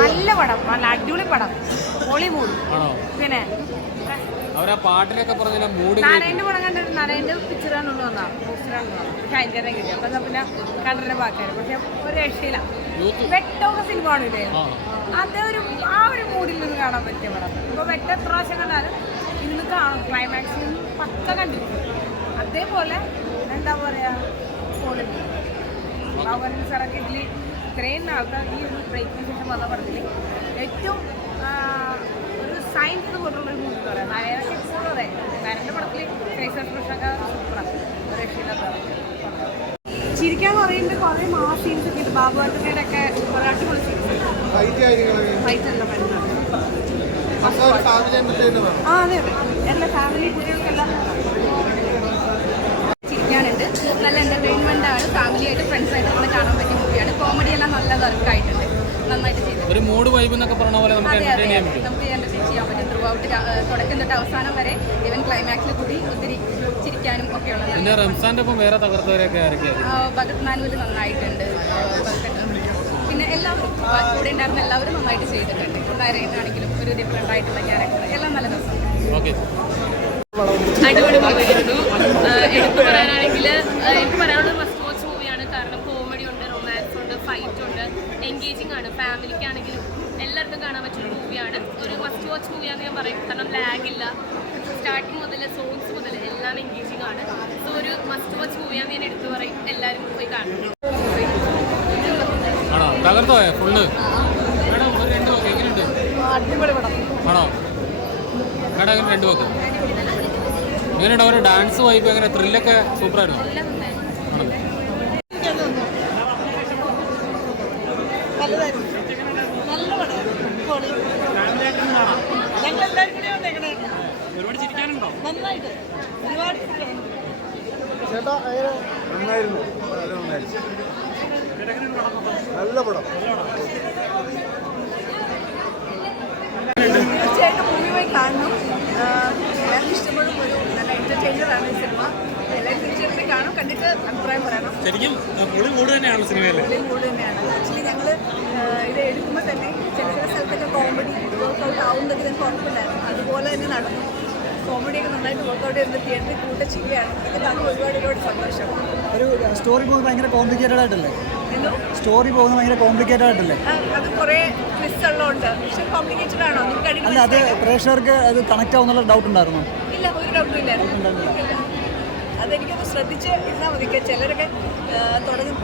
നല്ല പടം, നല്ല അടിപൊളി പടം, പൊളി മൂഡ്. പിന്നെ പാട്ടിലൊക്കെ പറഞ്ഞ മൂഡ് നാരായണന്റെ പടം കണ്ടിട്ട് നാരായണന്റെ പിക്ചറാണുള്ളൂ വന്നാ ഭയങ്കര കിട്ടി. അപ്പൊ പിന്നെ കണ്ടറിന്റെ ബാക്കിയാണ്. പക്ഷെ ഒരു രക്ഷയില്ല. വെട്ടമൊക്കെ സിനിമ കാണില്ലേ, അതൊരു ആ ഒരു മൂഡിൽ നിന്ന് കാണാൻ പറ്റിയ പടം. ഇപ്പൊ വെട്ട എത്ര പ്രാവശ്യം കണ്ടാലും ഇന്ന് കാണും. ക്ലൈമാക്സിൽ പക്ക കണ്ടിരിക്കും. അതേപോലെ എന്താ പറയാ, ബാബുരാജ് സാറൊക്കെ ഇതിൽ ഇത്രയും ആൾക്കാർ ഈ ഒരു ബ്രേക്കിന് ശേഷം വന്ന പടത്തിൽ ഏറ്റവും ഒരു സയൻസ് പോലുള്ളൊരു മൂവി എന്ന് പറയാം. നാരായണൊക്കെ ഇപ്പോഴും അതെ, നാരായണൻ്റെ പടത്തിൽ ഫേസ് എക്സ്പ്രഷനൊക്കെ സൂപ്പറാണ്, ഒരു രക്ഷയില്ലാത്ത. ചിരിക്കാൻ പറയുമ്പോൾ കുറേ മാസ് സീൻസ് ഒക്കെ ഉണ്ട്. ബാബുരാജിൻ്റെ ഒക്കെ കുറേ അടിപൊളി സീൻസ്. ഫൈറ്റല്ല ആ അതെ അതെ, എല്ലാ ഫാമിലി കുട്ടികൾക്കെല്ലാം ചിരിക്കാനുണ്ട്. നല്ല എൻ്റർടൈൻമെൻ്റ് ആണ്. ഫാമിലിയായിട്ട് ഫ്രണ്ട്സായിട്ട് നമ്മൾ കാണാൻ പറ്റിയ മൂവിയാണ്. കോമഡി എല്ലാം നല്ല വർക്കായിട്ടുണ്ട്, നന്നായിട്ട് ചെയ്തു. ഒരു മൂഡ് വൈബ് എന്നൊക്കെ പറഞ്ഞ പോലെ നമുക്ക് എൻ്റർടൈൻ ചെയ്യാൻ പറ്റും. ത്രൂ ഔട്ട് തുടക്കം തൊട്ട് അവസാനം വരെ, ഈവൻ ക്ലൈമാക്സിൽ കൂടി ഒത്തിരി ചിരിക്കാനും ഒക്കെയുള്ള. റംസാൻ്റെ ഒപ്പം വേറെ തകർത്തവരൊക്കെ ഭഗത് മാനുവൽ നന്നായിട്ടുണ്ട്. പിന്നെ എല്ലാവരും കൂടെ ഉണ്ടായിരുന്ന എല്ലാവരും നന്നായിട്ട് ചെയ്തിട്ടുണ്ട്. നാരായണനാണെങ്കിലും ഒരു ഡിഫറെൻ്റ് ആയിട്ടുള്ള ക്യാരക്ടർ എല്ലാം നല്ല രസമാണ്. അടിപൊളി മൂവിയായിരുന്നു. എടുത്തു പറയാനാണെങ്കിൽ എനിക്ക് പറയാനുള്ളത് മസ്റ്റ് വാച്ച് മൂവിയാണ്. കാരണം കോമഡി ഉണ്ട്, റൊമാൻസ് ഉണ്ട്, ഫൈറ്റ് ഉണ്ട്, എൻഗേജിങ് ആണ്. ഫാമിലിക്കാണെങ്കിലും എല്ലാവർക്കും കാണാൻ പറ്റുന്ന മൂവിയാണ്. ഒരു മസ്റ്റ് വാച്ച് മൂവിയാണെന്ന് ഞാൻ പറയും. കാരണം ലാഗില്ല, സ്റ്റാർട്ടിങ് മുതൽ സോങ്സ് മുതൽ എല്ലാം എൻഗേജിങ് ആണ്. സോ ഒരു മസ്റ്റ് വാച്ച് മൂവിയാണെന്ന് ഞാൻ എടുത്തു പറയും. എല്ലാവരും പോയി കാണണം. അടിപൊളി പടം ആണോ? രണ്ട് വാക്ക് എങ്ങനെയുണ്ട്? ഒരു ഡാൻസ് വൈബ് എങ്ങനെ, ത്രില്ലൊക്കെ സൂപ്പറായിരുന്നു. നല്ല പടം. തീർച്ചയായിട്ടും മൂവി പോയി കാണണം. എല്ലാവർക്കും ഇഷ്ടപ്പെടും. ഒരു നല്ല എൻ്റർടൈനറാണ് ഈ സിനിമ. എല്ലാവരും തീർച്ചയായിട്ടും കാണും, കണ്ടിട്ട് അഭിപ്രായം പറയണം. ശരിക്കും പൊളി മൂഡ് തന്നെയാണ് സിനിമയിൽ. പൊളി മൂഡ് തന്നെയാണ്. ആക്ച്വലി ഞങ്ങൾ ഇത് എടുക്കുമ്പോൾ തന്നെ ചില സ്ഥലത്തൊക്കെ കോമഡി വർക്കൗട്ട് ആവുന്നതൊക്കെ ഞങ്ങൾക്ക് ഉറപ്പില്ലായിരുന്നു. അതുപോലെ തന്നെ നടന്നു. കോമഡിയൊക്കെ നന്നായിട്ട് വർക്കൗട്ട് ചെയ്യുന്ന തിയേറ്ററിൽ കൂട്ട ചിരിയാണ്. അതൊക്കെ കാണുമ്പോൾ ഒരുപാട് സന്തോഷം. ഒരു സ്റ്റോറി പോകുന്നത് ഭയങ്കര കോംപ്ലിക്കേറ്റഡ് ആയിട്ടല്ലേ? സ്റ്റോറി പോകുന്നത് ഭയങ്കര കോംപ്ലിക്കേറ്റഡ് ആയിട്ടല്ലേ? അത് കുറേ ട്വിസ്റ്റ് ഉള്ളതുകൊണ്ട്. പക്ഷെ കോംപ്ലിക്കേറ്റഡ് ആണോ? അല്ല, അത് പ്രേക്ഷകർക്ക് അത് കണക്ട് ആവുന്നുള്ള ഡൗട്ട് ഉണ്ടായിരുന്നു? ഇല്ല, ഒരു ഡൗട്ടും ഇല്ലായിരുന്നു. അതെനിക്കൊന്ന് ശ്രദ്ധിച്ച് ഇരുന്നാൽ മതി. ചിലരൊക്കെ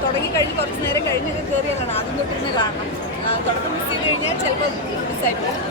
തുടങ്ങി കഴിഞ്ഞ് കുറച്ച് നേരം കഴിഞ്ഞൊക്കെ കയറിയാൽ കാണാം. ആദ്യം തൊട്ടിരുന്ന് കാണണം. തുടക്കം മിസ് ചെയ്ത് കഴിഞ്ഞാൽ ചിലപ്പോൾ മിസ്സായി പോകും.